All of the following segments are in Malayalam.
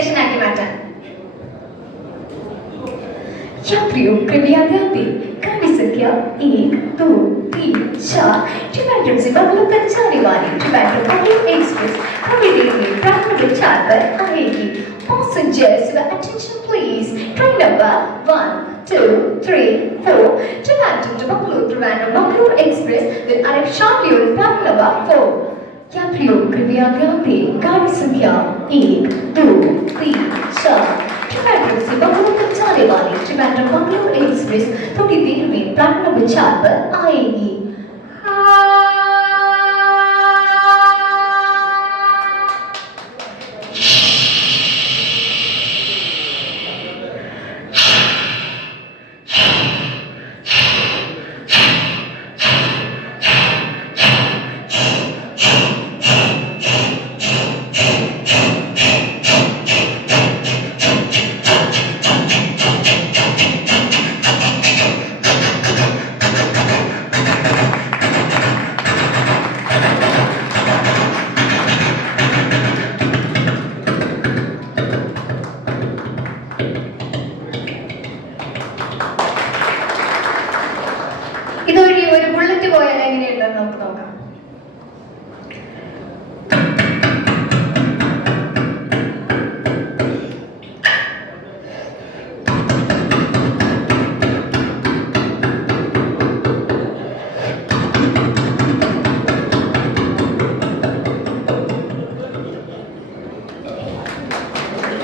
സ്റ്റേഷൻ ആക്കി മാറ്റാൻ. यात्रियों कृपया ध्यान दें, गाड़ी संख्या 1, 2, 3, 4 ट्रिवेंड्रम से बंगलोर तक जाने वाली ट्रिवेंड्रम बंगलोर एक्सप्रेस थोड़ी देर में प्लेटफॉर्म 4 पर आएगी. Passengers, your attention please. Train number 1, 2, 3, 4 Trivandrum to Bangalore Express will arrive shortly on platform number 4. यात्रियों कृपया ध्यान दें, गाड़ी संख्या 1, 2, 3, 4 ट्रिवेंड्रम से बंगलोर तक जाने वाली ट्रिवेंड्रम बंगलोर एक्सप्रेस थोड़ी देर में प्लेटफॉर्म नंबर 4 पर आएगी. ഇതൊരു ബുള്ളറ്റ് പോയാൽ എങ്ങനെയുണ്ടെന്ന് നമുക്ക് നോക്കാം.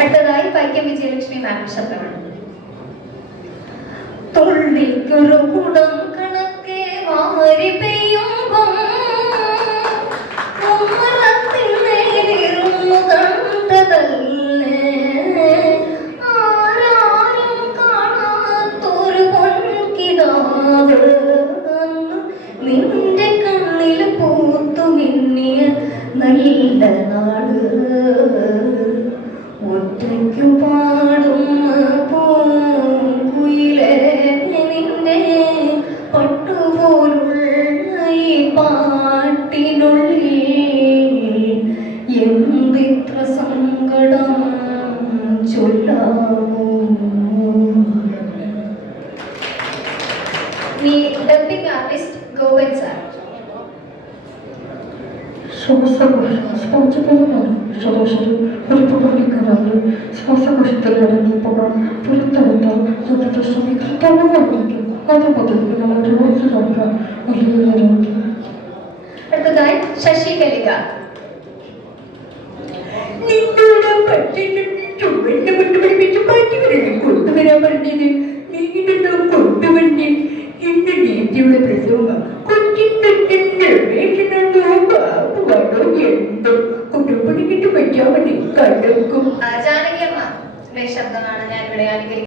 അടുത്തതായി വൈക്കം വിജയലക്ഷ്മി മാമിന്റെ ശബ്ദമാണ്. തൊള്ളിക്കൊരു കുടം കണക്കെ വാരി പെയ്യുമ്പം ഉമ്മറത്തിന്മേലിരുന്നു കണ്ടതല്ലേ ആരാരും കാണാത്തൊരു പൊൻകിടാവ് അന്ന് നിന്റെ കണ്ണിൽ പൂത്തു മിന്നിയ നല്ല നാട് ഒറ്റയ്ക്കു പാടും പൂങ്കുയിലേ നിന്റെ പട്ടുപോലുള്ള ഈ പാട്ടിനുള്ളിൽ എന്തിത്ര സങ്കടം ചൊല്ലാമോ. നീ ഡബിംഗ് ആർട്ടിസ്റ്റ് ഗോവൻ സാർ. സ്പോൺസറുകളാണ് ശരാശരി ഒരു പബ്ലിക്കാരാണ് ശ്വാസകോശത്തിലടങ്ങിയ പുറം പുറത്തെടുത്താൽ അതിന്റെ ശ്രമിക്കാവുന്നതായിരിക്കും. അത് പദ്ധതികളെ രോഗികളാക്കാൻ വലിയ. അടുത്തതായി ശശി കലിക. നിന്നോട് ചുവന്ന മുട്ടുപിടിപ്പിച്ച് പാറ്റിവരെ കൊണ്ടുവരാൻ പറഞ്ഞത് നീ ഇതെന്തോ കൊണ്ടുവന്നേ എന്റെ നീതിയുടെ പ്രസവം കൊച്ചിന്റെ എന്തോ കുടുംബിക്കിട്ട് പറ്റാൻ മതി കടക്കും. ജാനകിയമ്മ ശബ്ദമാണ് ഞാൻ ഇവിടെ അനുകരിക്കുന്നത്.